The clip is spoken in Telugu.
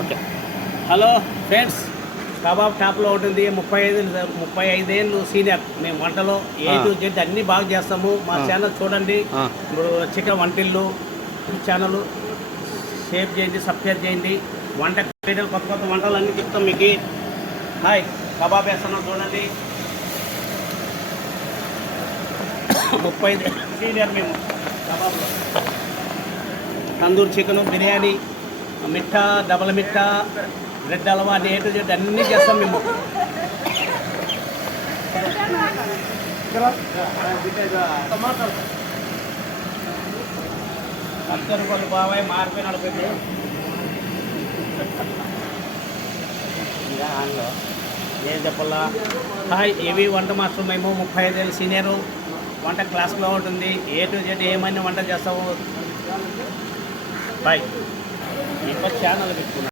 ఓకే. హలో ఫ్రెండ్స్ కబాబ్ టాప్లో ఉంటుంది. ముప్పై ఐదు ముప్పై ఐదేళ్ళు సీనియర్. మేము వంటలో ఏ. టు జెడ్ అన్ని బాగా చేస్తాము. మా. ఛానల్ చూడండి. ఇప్పుడు చికెన్ వంటిల్లు ఛానల్ షేర్ చేయండి సబ్స్క్రైబ్ చేయండి. వంట వీడియోలు కొత్త కొత్త వంటలు అన్నీ చెప్తాం మీకు. హాయ్ కబాబ్ వేస్తున్నాం చూడండి. ముప్పై ఐదు సీనియర్ మేము కబాబ్లో. Tandoor chicken biryani meetha double meetha bread halwa A to Z అన్నీ చేస్తాం మేము. బాబాయ్ ఇంకా ఆన్లో ఏం చెప్పాలా? హాయ్ ఏవి వంట మాస్టర్ మేము ముప్పై ఐదేళ్ళు సీనియరు. వంట క్లాస్లో ఉంటుంది. ఏ టు జెడ్ ఏమైనా వంట చేస్తావు? బాయ్. ఛానల్ పెట్టుకున్నాను